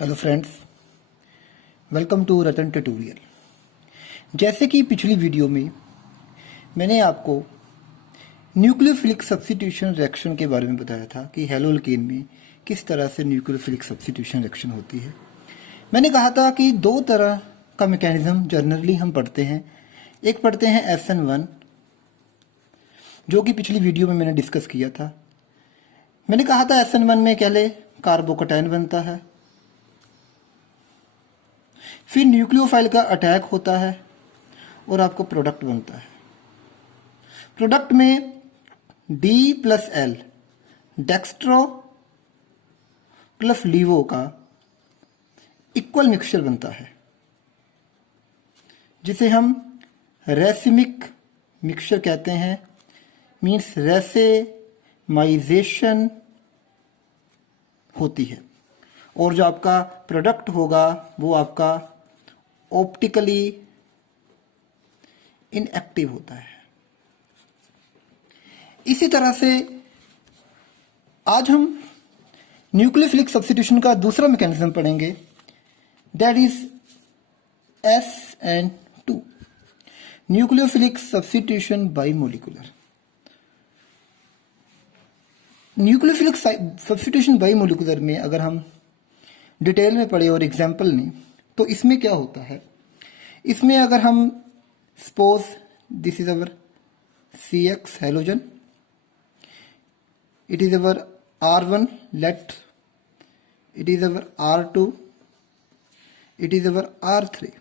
Hello friends, welcome to Ratan tutorial. जैसे कि पिछली वीडियो में मैंने आपको न्यूक्लियोफिलिक सब्स्टिट्यूशन रिएक्शन के बारे में बताया था कि हेलोल्केन में किस तरह से न्यूक्लियोफिलिक सब्स्टिट्यूशन रिएक्शन होती है। मैंने कहा था कि दो तरह का मैकेनिज्म जनरली हम पढ़ते हैं। एक पढ़ते हैं SN1, जो कि पिछली वीडियो में मैंने डिस्कस किया था। मैंने कहा था SN1 में पहले कार्बोकैटायन बनता है, फिर न्यूक्लियोफाइल का अटैक होता है और आपको प्रोडक्ट बनता है। प्रोडक्ट में D+L डेक्स्ट्रो प्लस लीवो का इक्वल मिक्सचर बनता है, जिसे हम रेसिमिक मिक्सचर कहते हैं। मीन्स रेसेमाइजेशन होती है और जो आपका प्रोडक्ट होगा वो आपका ऑप्टिकली इनएक्टिव होता है। इसी तरह से आज हम न्यूक्लियोफिलिक सब्स्टिट्यूशन का दूसरा मैकेनिज्म पढ़ेंगे, that is SN2, nucleophilic substitution bimolecular. Nucleophilic substitution bimolecular में अगर हम डिटेल में पढ़े और एग्जाम्पल लें तो इसमें क्या होता है। इसमें अगर हम suppose this is our CX halogen, it is our R1, let it is our R2, it is our R3।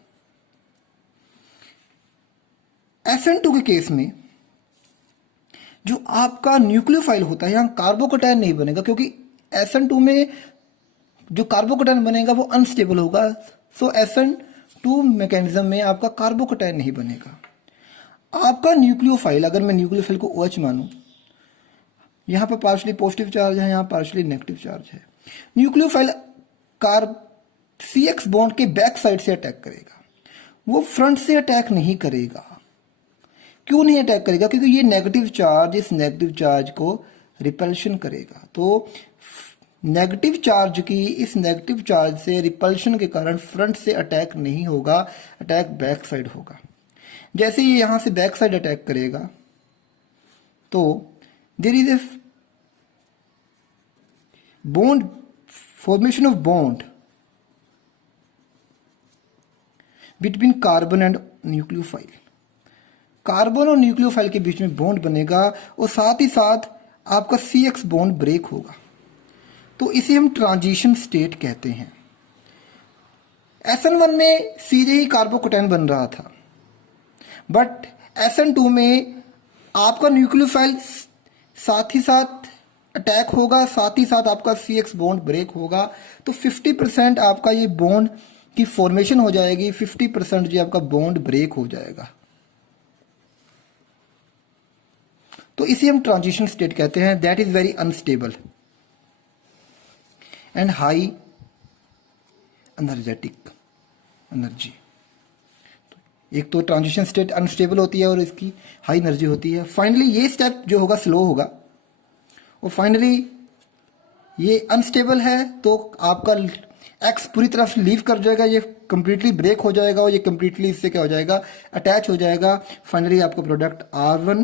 SN2 के केस में जो आपका न्यूक्लियोफाइल होता है, यहाँ कार्बोकैटायन नहीं बनेगा, क्योंकि SN2 में जो कार्बोकैटायन बनेगा वो अनस्टेबल होगा। सो SN2 मैकेनिज्म में आपका कार्बोकैटायन नहीं बनेगा। आपका न्यूक्लियोफाइल, अगर मैं न्यूक्लियोफाइल को OH मानूं, यहाँ पर पार्शली पॉजिटिव चार्ज है, यहाँ पार्शली नेगेटिव चार्ज है। न्यूक्लियोफाइल CX बॉन्ड के बैक साइड से अटैक करेगा, वो फ्रंट से अटैक नहीं करेगा। क्यों नहीं अटैक करेगा? क्योंकि ये नेगेटिव चार्ज इस नेगेटिव चार्ज को रिपल्शन करेगा। तो नेगेटिव चार्ज की इस नेगेटिव चार्ज से रिपल्शन के कारण फ्रंट से अटैक नहीं होगा, अटैक बैक साइड होगा। जैसे ये यहां से बैक साइड अटैक करेगा तो there is a bond, formation of bond between carbon and nucleophile. Carbon और न्यूक्लियोफाइल के बीच में बॉन्ड बनेगा और साथ ही साथ आपका CX बॉन्ड ब्रेक होगा। तो इसे हम ट्रांजिशन स्टेट कहते हैं। SN1 में सीधे ही कार्बोकैटायन बन रहा था, बट SN2 में आपका न्यूक्लियोफाइल साथ ही साथ अटैक होगा, साथ ही साथ आपका CX बॉन्ड ब्रेक होगा। तो 50% आपका ये बॉन्ड की फॉर्मेशन हो जाएगी, 50% जो आपका बॉन्ड ब्रेक हो जाएगा। तो इसे हम ट्रांजिशन स्टेट कहते हैं। That is very unstable and high energetic energy. एक तो ट्रांजिशन स्टेट अनस्टेबल होती है और इसकी हाई एनर्जी होती है। फाइनली ये स्टेप जो होगा स्लो होगा और फाइनली ये अनस्टेबल है, तो आपका X पूरी तरह से लीव कर जाएगा, ये कंप्लीटली ब्रेक हो जाएगा और ये कंप्लीटली इससे क्या हो जाएगा, अटैच हो जाएगा। फाइनली आपका प्रोडक्ट R1,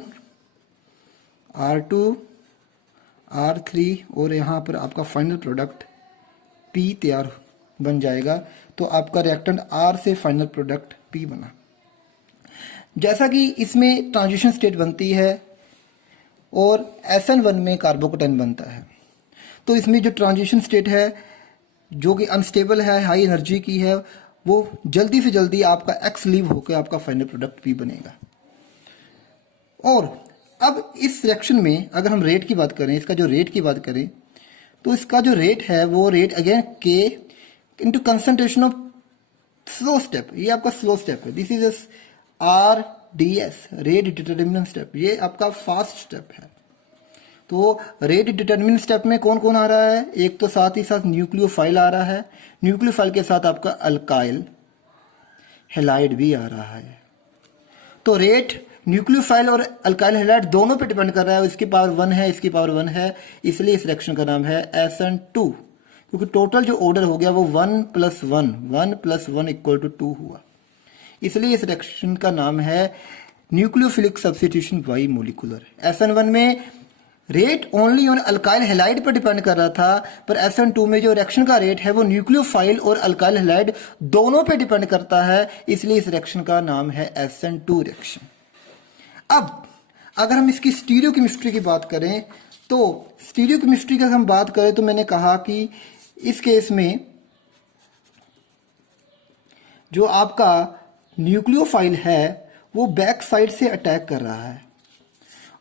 R2, R3 और यहाँ पर आपका फाइनल प्रोडक्ट P तैयार बन जाएगा। तो आपका रिएक्टेंट R से फाइनल प्रोडक्ट P बना। जैसा कि इसमें ट्रांजिशन स्टेट बनती है और SN1 में कार्बोकैटायन बनता है, तो इसमें जो ट्रांजिशन स्टेट है जो कि अनस्टेबल है, हाई एनर्जी की है, वो जल्दी से जल्दी आपका X लीव होकर आपका फाइनल प्रोडक्ट P बनेगा। और अब इस रिएक्शन में अगर हम रेट की बात करें, इसका जो रेट की बात करें, तो इसका जो रेट है वो rate again K into concentration of slow step. ये आपका स्लो स्टेप है। This is RDS, rate determinant step. ये आपका फास्ट स्टेप है। तो रेट डिटरमिनेंट स्टेप में कौन कौन आ रहा है? एक तो साथ ही साथ न्यूक्लियोफाइल आ रहा है, न्यूक्लियोफाइल के साथ आपका अल्काइल हैलाइड भी आ रहा है। तो रेट न्यूक्लियोफाइल और अल्काइल हैलाइड दोनों पे डिपेंड कर रहा है। इसकी पावर 1 है, इसकी पावर 1 है, इसलिए इस रिएक्शन का नाम है SN2, क्योंकि टोटल जो ऑर्डर हो गया वो 1+1 इक्वल टू 2 हुआ। इसलिए इस रिएक्शन का नाम है nucleophilic substitution by molecular. SN1 में rate only on alkyl halide पर डिपेंड कर रहा था, पर SN2 में जो रिएक्शन का रेट है वो न्यूक्लियोफाइल और अल्काइल हैलाइड दोनों पे डिपेंड करता है, इसलिए इस रिएक्शन का नाम है SN2 रिएक्शन। अब अगर हम इसकी स्टीरियोकेमिस्ट्री की बात करें, तो स्टीरियोकेमिस्ट्री का हम बात करें तो मैंने कहा कि इस केस में जो आपका न्यूक्लियोफाइल है वो बैक साइड से अटैक कर रहा है,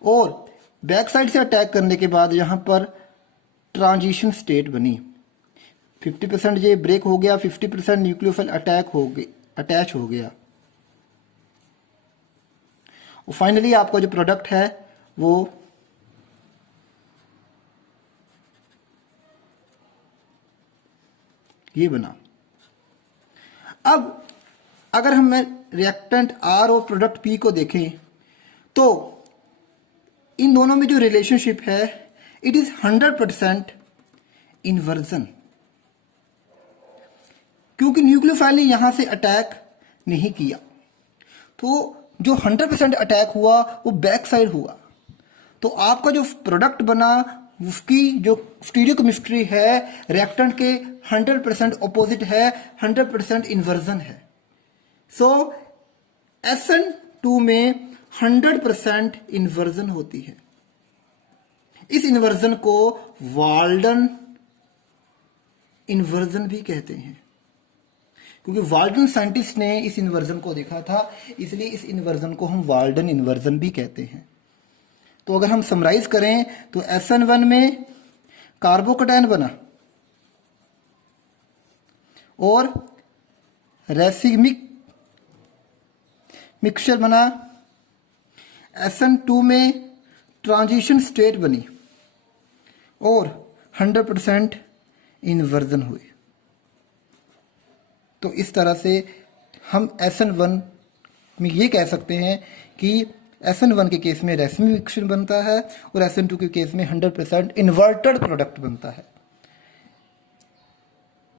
और बैक साइड से अटैक करने के बाद यहाँ पर ट्रांजिशन स्टेट बनी। 50% ये ब्रेक हो गया, 50% न्यूक्लियोफाइल अटैच हो गया, और फाइनली आपका जो प्रोडक्ट है वो ये बना। अब अगर हम रिएक्टेंट R और प्रोडक्ट P को देखें तो इन दोनों में जो रिलेशनशिप है इट इज 100% इन्वर्जन, क्योंकि न्यूक्लियोफाइल ने यहां से अटैक नहीं किया, तो जो 100% अटैक हुआ वो बैक साइड हुआ। तो आपका जो प्रोडक्ट बना उसकी जो स्टीरियोकेमिस्ट्री है रिएक्टेंट के 100% ऑपोजिट है, 100% इन्वर्जन है। सो SN2 में 100% इन्वर्जन होती है। इस इन्वर्जन को वाल्डन इन्वर्जन भी कहते हैं, क्योंकि वाल्डन साइंटिस्ट ने इस इन्वर्जन को देखा था, इसलिए इस इन्वर्जन को हम वाल्डन इन्वर्जन भी कहते हैं। तो अगर हम समराइज करें तो SN1 में कार्बोकैटायन बना और रेसिमिक मिक्सचर बना, SN2 में ट्रांजिशन स्टेट बनी और 100% इन्वर्जन हुई। तो इस तरह से हम SN1 में ये कह सकते हैं कि SN1 के केस में रेसिमिक मिक्सचर बनता है और SN2 के केस में 100% इन्वर्टेड प्रोडक्ट बनता है।